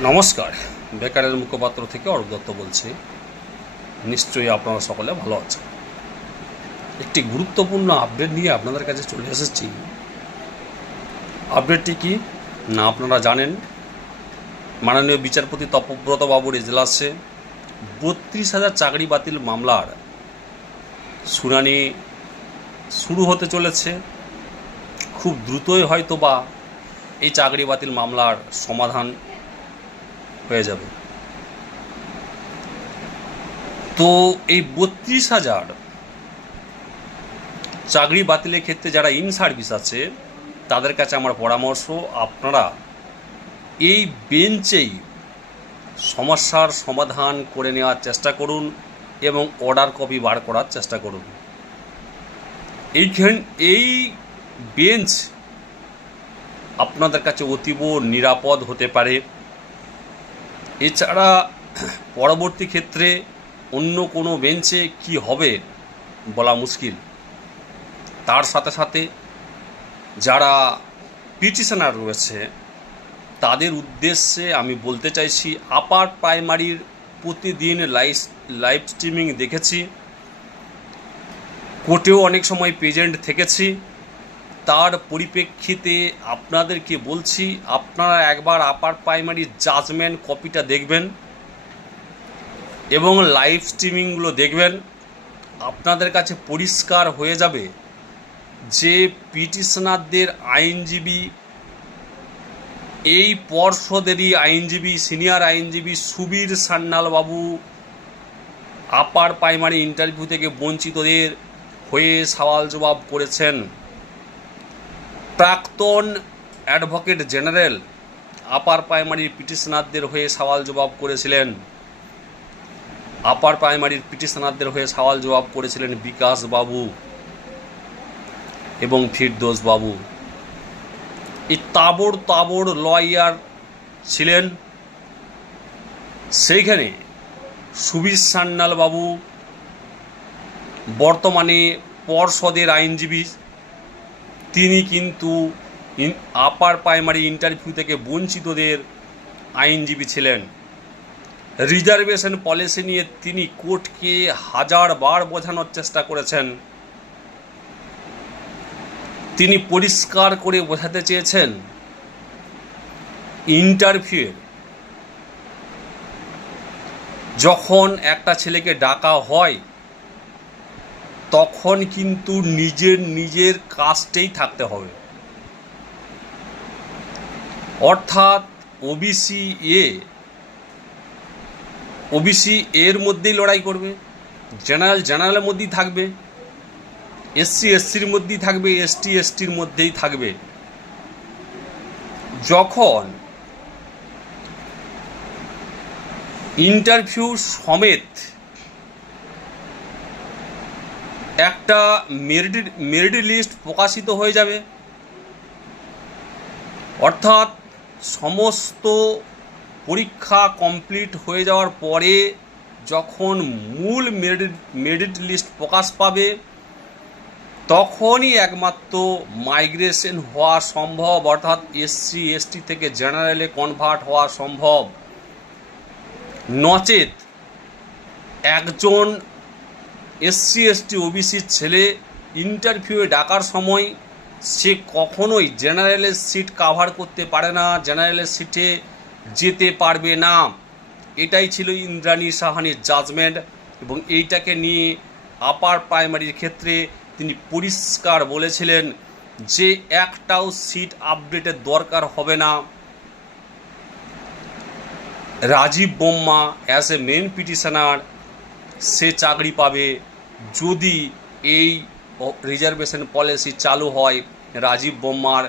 নমস্কার। বেকারের মুখপাত্র থেকে অরূপ দত্ত বলছি। নিশ্চয়ই আপনারা সকলে ভালো আছেন। একটি গুরুত্বপূর্ণ আপডেট নিয়ে আপনাদের কাছে চলে এসেছি। আপডেটটি কি? না, আপনারা জানেন। মাননীয় বিচারপতি তপব্রত বাবুর এজলাসে বত্রিশ হাজার চাকরি বাতিল মামলার শুনানি শুরু হতে চলেছে। খুব দ্রুতই হয়তো বা এই চাকরি বাতিল মামলার সমাধান হয়ে যাবে। তো এই বত্রিশ হাজার চাকরি বাতিলের ক্ষেত্রে যারা ইন সার্ভিস আছে, তাদের কাছে আমার পরামর্শ, আপনারা এই বেঞ্চেই সমস্যার সমাধান করে নেওয়ার চেষ্টা করুন এবং অর্ডার কপি বার করার চেষ্টা করুন। এইখান এই বেঞ্চ আপনাদের কাছে অতীব নিরাপদ হতে পারে। এছাড়া পরবর্তী ক্ষেত্রে অন্য কোনো বেঞ্চে কি হবে বলা মুশকিল। তার সাথে সাথে যারা পিটিশনার রয়েছে, তাদের উদ্দেশ্যে আমি বলতে চাইছি আপার প্রাইমারির প্রতিদিন লাইভ লাইভ স্ট্রিমিং দেখেছি। কোর্টেও অনেক সময় প্রেজেন্ট থেকেছি। তার পরিপ্রেক্ষিতে আপনাদেরকে বলছি, আপনারা একবার আপার প্রাইমারি জাজমেন্ট কপিটা দেখবেন এবং লাইভ স্ট্রিমিংগুলো দেখবেন। আপনাদের কাছে পরিষ্কার হয়ে যাবে যে পিটিশনারদের আইনজীবী, এই পর্ষদেরই আইনজীবী সিনিয়র আইনজীবী সুবীর সান্যাল বাবু আপার প্রাইমারি ইন্টারভিউ থেকে বঞ্চিতদের হয়ে সওয়াল জবাব করেছেন। প্রাক্তন অ্যাডভোকেট জেনারেল আপার প্রাইমারির পিটিশনারদের হয়ে সওয়াল জবাব করেছিলেন। আপার প্রাইমারির পিটিশনারদের হয়ে সওয়াল জবাব করেছিলেন বিকাশ বাবু এবং ফিরদোস বাবু। এই তাবড় তাবড় লয়ার ছিলেন। সেইখানে সুবীর সান্যাল বাবু, বর্তমানে পর্ষদের আইনজীবী তিনি কিন্তু আপার প্রাইমারি ইন্টারভিউ থেকে বঞ্চিতদের আইনজীবী ছিলেন। রিজার্ভেশন পলিসি নিয়ে তিনি কোর্টকে হাজার বার বোঝানোর চেষ্টা করেছেন। তিনি পরিষ্কার করে বোঝাতে চেয়েছেন ইন্টারভিউয়ের যখন একটা ছেলেকে ডাকা হয় তখন কিন্তু নিজের নিজের কাস্টেই থাকতে হবে। অর্থাৎ ওবিসি এ, ওবিসি এর মধ্যেই লড়াই করবে, জেনারেল জেনারেলের মধ্যেই থাকবে, এসসি এসসির মধ্যেই থাকবে, এসটি এসটির মধ্যেই থাকবে। যখন ইন্টারভিউ সমেত একটা মেরিট মেরিট লিস্ট প্রকাশিত হয়ে যাবে। অর্থাৎ সমস্ত পরীক্ষা কমপ্লিট হয়ে যাওয়ার পরে যখন মূল মেরিট মেরিট লিস্ট প্রকাশ পাবে, তখনই একমাত্র মাইগ্রেশন হওয়া সম্ভব, অর্থাৎ এসসি এসটি থেকে জেনারেলে কনভার্ট হওয়া সম্ভব। নচেত একজন এসসি, এসটি, ওবিসির ছেলে ইন্টারভিউয়ে ডাকার সময় সে কখনোই জেনারেলের সিট কাভার করতে পারে না জেনারেলের সিটে যেতে পারবে না। এটাই ছিল ইন্দ্রাণী সাহানির জাজমেন্ট এবং এইটাকে নিয়ে আপার প্রাইমারির ক্ষেত্রে তিনি পরিষ্কার বলেছিলেন যে একটাও সিট আপডেটের দরকার হবে না। Rajib Bomma as a main petitioner সে চাকরি পাবে। যদি এই রিজার্ভেশন পলিসি চালু হয়, রাজীব বোম্মার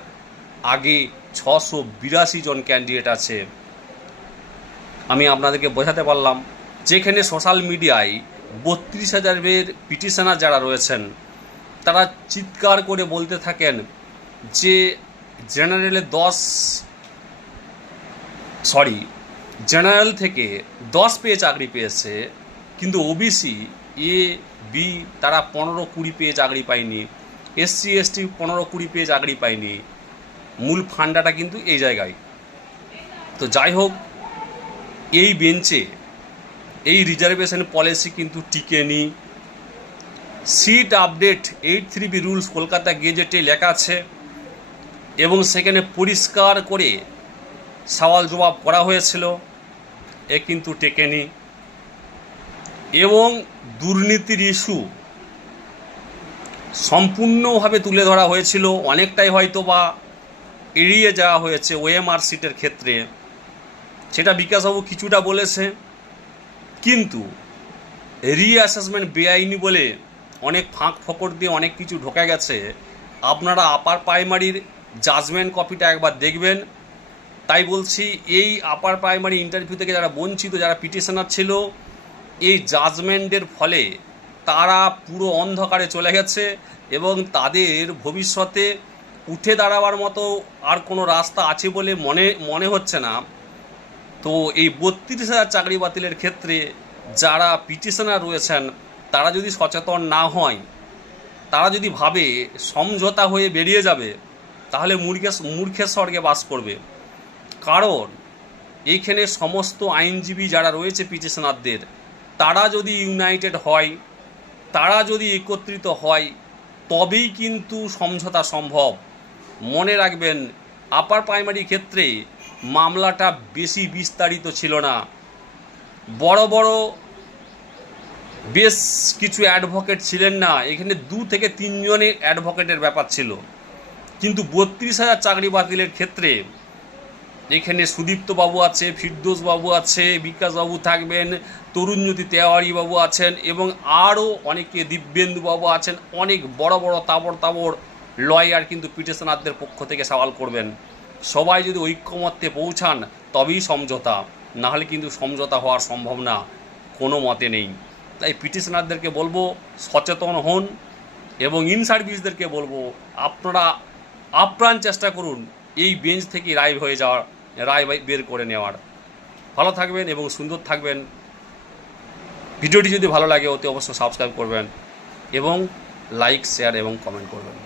আগে ছশো বিরাশি জন ক্যান্ডিডেট আছে। আমি আপনাদেরকে বোঝাতে পারলাম, যেখানে সোশ্যাল মিডিয়ায় বত্রিশ হাজারের পিটিশনার যারা রয়েছেন, তারা চিৎকার করে বলতে থাকেন যে জেনারেলে দশ সরি জেনারেল থেকে দশ পেয়ে চাকরি পেয়েছে, কিন্তু ওবিসি এ বি তারা পনেরো কুড়ি পেয়ে চাকরি পায়নি। এসসি এসটি পনেরো কুড়ি পেয়ে চাকরি পায়নি। মূল ফান্ডাটা কিন্তু এই জায়গায়। তো যাই হোক, এই বেঞ্চে এই রিজার্ভেশন পলিসি কিন্তু টিকেনি। Seat update eight three B rules Kolkata গেজেটে লেখা আছে এবং সেখানে পরিষ্কার করে সওয়াল জবাব করা হয়েছিল। এ কিন্তু টেকেনি। এবং দুর্নীতির ইস্যু সম্পূর্ণভাবে তুলে ধরা হয়েছিল। অনেকটাই হয়তো বা এড়িয়ে যাওয়া হয়েছে ওএমআর সিটের ক্ষেত্রে। সেটা বিকাশবাবু কিছুটা বলেছে। কিন্তু রিঅ্যাসেসমেন্ট বেআইনি বলে অনেক ফাঁক ফকর দিয়ে অনেক কিছু ঢোকা গেছে। আপনারা আপার প্রাইমারির জাজমেন্ট কপিটা একবার দেখবেন। তাই বলছি, এই আপার প্রাইমারি ইন্টারভিউ থেকে যারা বঞ্চিত, যারা পিটিশনার ছিল এই জাজমেন্টের ফলে তারা পুরো অন্ধকারে চলে গেছে এবং তাদের ভবিষ্যতে উঠে দাঁড়াবার মতো আর কোনো রাস্তা আছে বলে মনে মনে হচ্ছে না। তো এই বত্রিশ হাজার চাকরি বাতিলের ক্ষেত্রে যারা পিটিশনার রয়েছেন, তারা যদি সচেতন না হয়, তারা যদি ভাবে সমঝোতা হয়ে বেরিয়ে যাবে, তাহলে মূর্খের মূর্খের স্বর্গে বাস করবে। কারণ এইখানে সমস্ত আইনজীবী যারা রয়েছে পিটিশনারদের তারা যদি ইউনাইটেড হয়, তারা যদি একত্রিত হয়, তবেই কিন্তু সমঝোতা সম্ভব। মনে রাখবেন আপার প্রাইমারি ক্ষেত্রে মামলাটা বেশি বিস্তারিত ছিল না। বড় বড় বেশ কিছু অ্যাডভোকেট ছিলেন না, এখানে দু থেকে তিনজনের অ্যাডভোকেটের ব্যাপার ছিল। কিন্তু বত্রিশ হাজার চাকরি বাতিলের ক্ষেত্রে এখানে সুদীপ্ত বাবু আছে ফিরদোস বাবু আছে বিকাশ বাবু থাকবেন, তরুণজ্যোতি তেওয়ারি বাবু আছেন এবং আরও অনেকে দিব্যেন্দু বাবু আছেন। অনেক বড় বড় তাবড় তাবড় লয়ার কিন্তু পিটিশনারদের পক্ষ থেকে সওয়াল করবেন। সবাই যদি ঐক্যমত্যে পৌঁছান, তবেই সমঝোতা। নাহলে কিন্তু সমঝোতা হওয়ার সম্ভব না কোনো মতে নেই। তাই পিটিশনারদেরকে বলব, সচেতন হন এবং ইন সার্ভিসদেরকে বলব, আপনারা আপ্রাণ চেষ্টা করুন, এই বেঞ্চ থেকে রায় হয়ে যাওয়ার রায় বের করে নেওয়ার। ভালো থাকবেন এবং সুন্দর থাকবেন। ভিডিওটি যদি ভালো লাগে, অতি অবশ্যই সাবস্ক্রাইব করবেন এবং লাইক, শেয়ার এবং কমেন্ট করবেন।